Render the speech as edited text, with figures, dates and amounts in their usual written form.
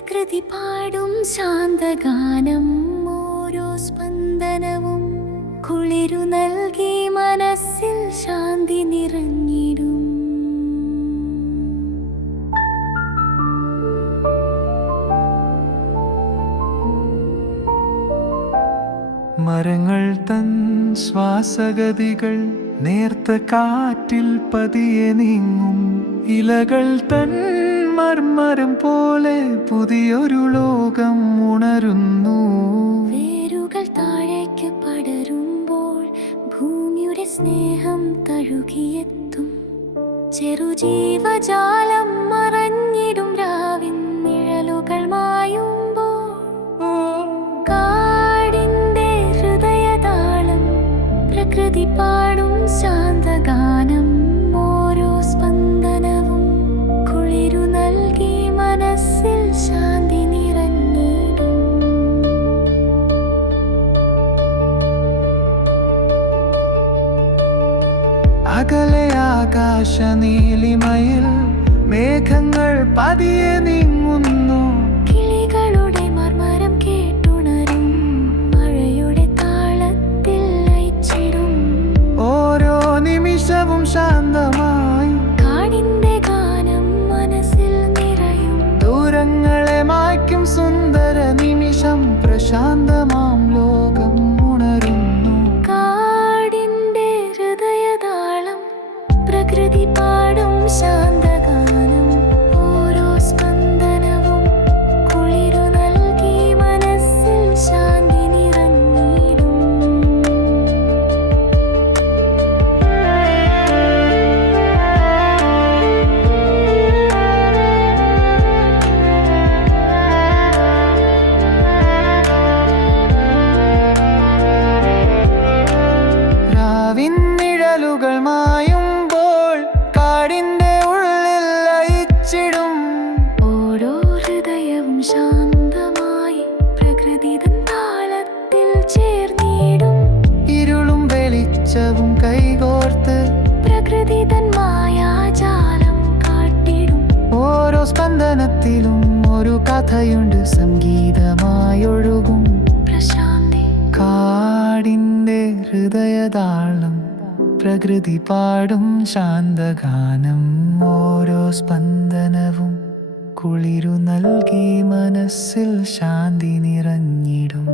പ്രകൃതി പാടും ശാന്തഗാനം ഓരോ സ്പന്ദനവും കുളിരു നൽകി മനസ്സിൽ ശാന്തി നിറഞ്ഞിടും. മരങ്ങൾ തൻ ശ്വാസഗതികൾ നേർത്ത കാറ്റിൽ പതിയെ നീങ്ങും. ഇലകൾ തൻ മർമരം പോലെ പുതിയൊരു ലോകം ഉണരുന്നു. വേരുകൾ താഴേക്ക് പടരുമ്പോൾ ഭൂമിയുടെ സ്നേഹം തഴുകിയെത്തും. ചെറുജീവജാലം മറഞ്ഞിടും രാവിൻ നിഴലുകൾ മായുമ്പോൾ. കാടിന്റെ ഹൃദയതാളം പ്രകൃതി പാടും ശാന്തഗാനം ഓരോ സ്പന്ദനവും കുളിരു നൽകി മനസ്സിൽ ശാന്തി നിറഞ്ഞിടും. അകലെ ആകാശ നീലിമയിൽ മേഘങ്ങൾ പതിയെ നീങ്ങുന്നു. കിളികളുടെ മർമരം കേട്ടുണരും മഴയുടെ താളത്തിൽ ലയിച്ചിടും. ഓരോ നിമിഷവും ശാന്തമായി കാടിന്റെ ഗാനം മനസ്സിൽ നിറയും. ദൂരങ്ങളെ മായ്ക്കും സുന്ദര നിമിഷം പ്രശാന്തമാം ലോകം ഉണരുന്നു. കാടിന്റെ ഹൃദയതാളം പ്രകൃതി പാടും ശാന്തഗാനം ഓരോ സ്പന്ദനവും കുളിരു നൽകി മനസ്സിൽ ശാന്തി നിറഞ്ഞിടും. രാവിൻ നിഴലുകൾ മായുമ്പോൾ കാടിന്റെ ഉള്ളിൽ ലയിച്ചിടും. ഓരോ ഹൃദയവും ശാന്തമായി പ്രകൃതി തൻ താളത്തിൽ ചേർന്നിടും. ഇരുളും വെളിച്ചവും കൈകോർത്ത് പ്രകൃതി തൻ മായാജാലം കാട്ടിടും. ഓരോ സ്പന്ദനത്തിലും ഒരു കഥയുണ്ട് സംഗീതമായൊഴുകും. പ്രശാന്തി കാടിന്റെ ഹൃദയതാളം പ്രകൃതി പാടും ശാന്തഗാനം ഓരോ സ്പന്ദനവും കുളിരു നൽകി മനസ്സിൽ ശാന്തി നിറഞ്ഞിടും.